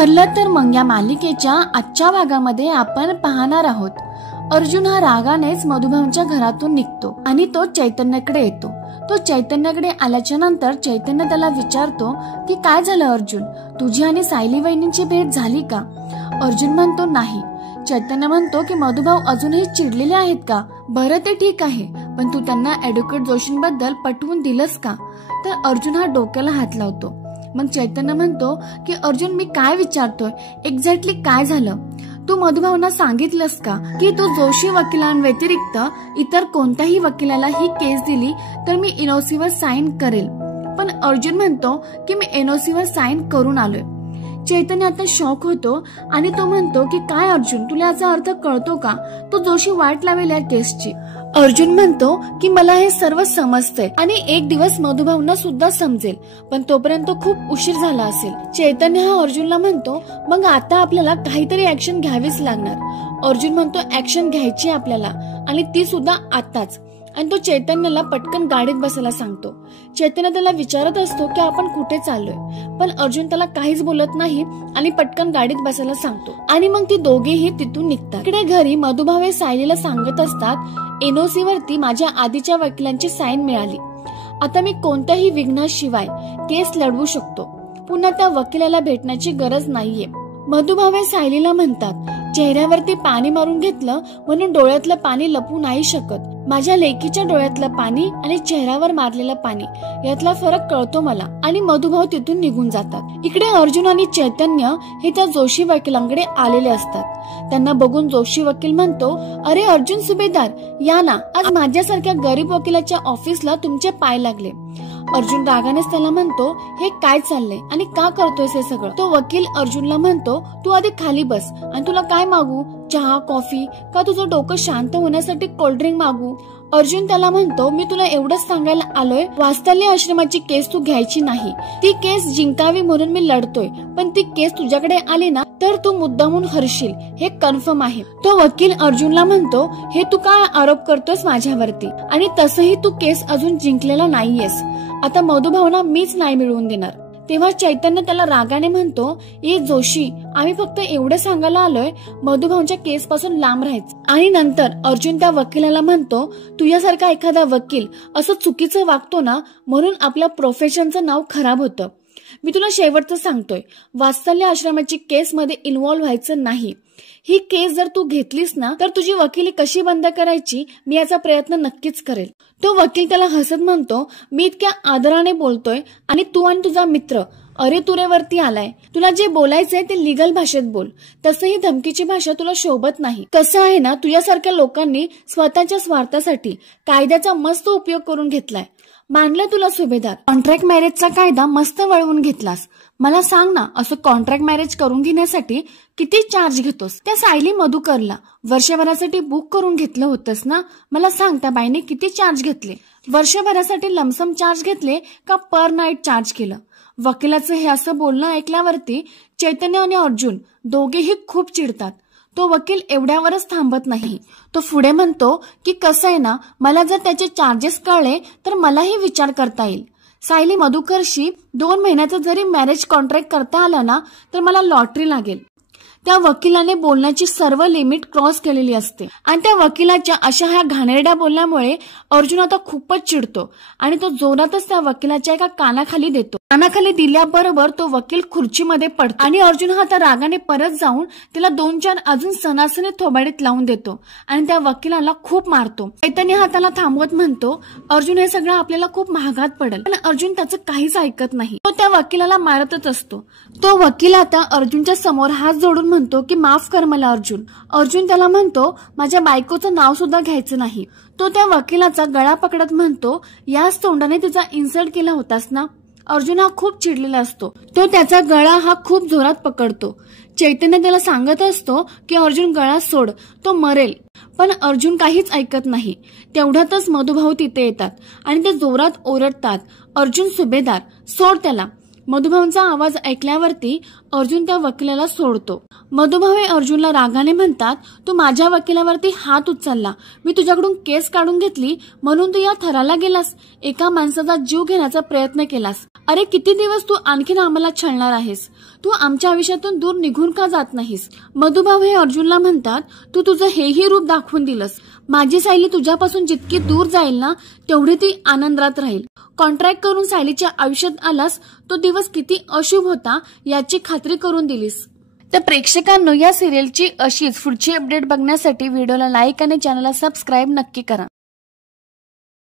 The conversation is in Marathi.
ठरलं तर मग या मालिकेच्या आजच्या भागामध्ये आपण पाहणार आहोत, अर्जुन हा रागानेच मधुभाऊंच्या घरातून निघतो आणि तो चैतन्यकडे येतो. तो चैतन्यकडे आल्याच्या नंतर चैतन्य त्याला विचारतो की काय झालं अर्जुन, तुझी आणि सायली वहिनींची भेट झाली का? अर्जुन म्हणतो नाही. चैतन्य म्हणतो की मधुभाऊ अजूनही चिडलेले आहेत का? बरं ते ठीक आहे, पण तू त्यांना ऍडव्होकेट जोशींबद्दल पटवून दिलंस का? तर अर्जुन हा डोक्याला हात लावतो. मग चैतन्य म्हणतो की अर्जुन मी काय विचारतोय, एक्झॅक्टली काय झालं? तू मधुभाऊंना सांगितलंस का की तू जोशी वकिलांव्यतिरिक्त इतर कोणत्याही वकिलाला ही केस दिली तर मी एनओसी वर साईन करेल? पण अर्जुन म्हणतो की मी एनओसी वर साईन करून आलोय. चैतन्य आता शॉक होतो आणि तो म्हणतो की काय अर्जुन, तुला याचा अर्थ कळतो का? तो जोशी वाट लावेल या केसची. अर्जुन म्हणतो की मला हे सर्व समजतंय आणि एक दिवस मधुभाऊंना सुद्धा समजेल, पण तोपर्यंत खूप उशीर झाला असेल. चैतन्य हा अर्जुनला म्हणतो मग आता आपल्याला काहीतरी ऍक्शन घ्यावीच लागणार. अर्जुन म्हणतो ऍक्शन घ्यायची आपल्याला आणि ती सुद्धा आताच. आणि तो चैतन्याला पटकन गाडीत बसायला सांगतो. चैतन्य त्याला विचारत असतो की आपण कुठे चाललोय, पण अर्जुन त्याला काहीच बोलत नाही आणि पटकन गाडीत बसायला सांगतो आणि मग ती दोघेही तिथून निघतात. इकडे घरी मधुभाऊ सायलीला सांगत असतात एनओसी वरती माझ्या आधीच्या वकिलांची साईन मिळाली. आता मी कोणत्याही विघ्नाशिवाय केस लढवू शकतो. पुन्हा त्या वकिलाला भेटण्याची गरज नाहीये. मधुभाऊ सायलीला म्हणतात चेहऱ्यावरती पाणी मारून घेतलं म्हणून डोळ्यातलं पाणी लपू नाही शकत. माझ्या लेकीच्या डोळ्यातलं पाणी आणि चेहऱ्यावर मारलेलं पाणी यातला फरक कळतो मला. आणि मधुभाऊ तिथून निघून जातात. इकडे अर्जुन आणि चैतन्य हे त्या जोशी वकिलांकडे आलेले असतात. त्यांना बघून जोशी वकील म्हणतो अरे अर्जुन सुभेदार या ना, आज माझ्यासारख्या गरीब वकिलाच्या ऑफिसला तुमचे पाय लागले. अर्जुन रागानेच त्याला म्हणतो हे काय चाललंय आणि का करतोयस हे सगळं? तो वकील अर्जुनला म्हणतो तू आधी खाली बस आणि तुला काय मागू, चहा कॉफी का तुझं डोकं शांत होण्यासाठी कोल्ड्रिंक मागू? अर्जुन त्याला म्हणतो मी तुला एवढंच सांगायला आलोय, वात्सल्य आश्रमाची केस तू घ्यायची नाही. ती केस जिंकावी म्हणून मी लढतोय, पण ती केस तुझ्याकडे आली ना तर तू मुद्दामून हरशील, हे कन्फर्म आहे. तो वकील अर्जुनला म्हणतो हे तू काय आरोप करतोस माझ्यावरती, आणि तसंही तू केस अजून जिंकलेला नाहीयेस. आता मधुभाऊंना मीच नाही मिळवून देणार. तेव्हा चैतन्य त्याला रागाने म्हणतो ए जोशी, आम्ही फक्त एवढं सांगायला आलोय मधुभाऊंच्या केस पासून लांब राहायचं. आणि नंतर अर्जुन त्या वकिलाला म्हणतो तुझ्यासारखा एखादा वकील असं चुकीचं वागतो ना म्हणून आपल्या प्रोफेशनचं नाव खराब होतं. मी तुला शेवटचं सांगतोय, वात्सल्य आश्रमाची केस मध्ये इन्व्हॉल्व्ह व्हायचं नाही. ही केस जर तू घेतलीस ना तर तुझी वकिली कशी बंद करायची मी याचा प्रयत्न नक्कीच करेल. तो वकील त्याला हसत म्हणतो मी इतक्या आदराने बोलतोय आणि तू आणि तुझा मित्र अरे तुरेवरती आलाय. तुला जे बोलायचंय ते लिगल भाषेत बोल. तसंही धमकीची भाषा तुला शोभत नाही. कसं आहे ना, तुझ्यासारख्या लोकांनी स्वतःच्या स्वार्थासाठी कायद्याचा मस्त उपयोग करून घेतलाय. मानलं तुला सुभेदार, कॉन्ट्रॅक्ट मॅरेजचा कायदा मस्त वळवून घेतलास. मला सांग ना, असं कॉन्ट्रॅक्ट मॅरेज करून घेण्यासाठी किती चार्ज घेतोस? त्या सायली मधुकरला वर्षभरासाठी बुक करून घेतलं होतंस ना, मला सांग त्या बाईने किती चार्ज घेतले? वर्षभरासाठी लमसम चार्ज घेतले का पर नाईट चार्ज केलं? वकिलाचं हे असं बोलणं ऐकल्यावरती चैतन्य आणि अर्जुन दोघेही खूप चिडतात. तो वकील एवढ्यावरच थांबत नाही. तो पुढे म्हणतो की कसं आहे ना, मला जर त्याचे चार्जेस कळले तर मलाही विचार करता येईल. सायली मधुकरशी 2 महिन्याचं जरी मॅरेज कॉन्ट्रॅक्ट करता आलं ना तर मला लॉटरी लागेल. त्या वकिलाने बोलण्याची सर्व लिमिट क्रॉस केलेली असते आणि त्या वकिलाच्या अशा ह्या घाणेरड्या बोलण्यामुळे अर्जुन आता खूपच चिडतो आणि तो जोरातच त्या वकिलाच्या एका कानाखाली देतो. कानाखाली दिल्याबरोबर तो वकील खुर्चीमध्ये पडतो आणि अर्जुन हा त्या रागाने परत जाऊन त्याला 2-4 अजून सणासने थोबाडीत लावून देतो आणि त्या वकिलाला खूप मारतो. चैतन्य हा त्याला थांबवत म्हणतो अर्जुन हे सगळं आपल्याला खूप महागात पडेल, पण अर्जुन त्याचं काहीच ऐकत नाही. तो त्या वकिलाला मारतच असतो. तो वकील आता अर्जुनच्या समोर हात जोडून म्हणतो की माफ कर मला अर्जुन. अर्जुन त्याला म्हणतो माझ्या बायकोचं नाव सुद्धा घ्यायचं नाही. तो त्या वकिलाचा गळा पकडत म्हणतो याच तोंडाने तिचा इन्सल्ट केला होतास ना. अर्जुन हा खूप चिडलेला असतो. तो त्याचा गळा हा खूप जोरात पकडतो. चैतन्य त्याला सांगत असतो की अर्जुन गळा सोड, तो मरेल, पण अर्जुन काहीच ऐकत नाही. तेवढ्यातच मधुभाऊ तिथे येतात आणि ते जोरात ओरडतात अर्जुन सुभेदार सोड त्याला. मधुभाऊंचा आवाज ऐकल्यावरती अर्जुन त्या वकिलाला सोडतो. मधुभाऊ हे अर्जुनला रागाने म्हणतात, तू माझ्या वकिलावरती हात उचलला, मी तुझ्याकडून केस काढून घेतली म्हणून तू या थराला गेलास, एका माणसाचा जीव घेण्याचा प्रयत्न केलास. अरे किती दिवस तू आणखीन आम्हाला छळणार आहेस? तू आमच्या आयुष्यातून दूर निघून का जात नाहीस? मधुभाऊ हे अर्जुनला म्हणतात, तू तुझं हेही रूप दाखवून दिलंस. माझी सायली तुझ्यापासून जितकी दूर जाईल ना तेवढी ती आनंदात राहील. कॉन्ट्रॅक्ट करून सायलीच्या आयुष्यात आलास, तो दिवस किती अशुभ होता याची खात्री करून दिलीस. तर प्रेक्षकांनो, या सिरियलची अशीच पुढची अपडेट बघण्यासाठी व्हिडिओला लाईक आणि चॅनलला सबस्क्राईब नक्की करा.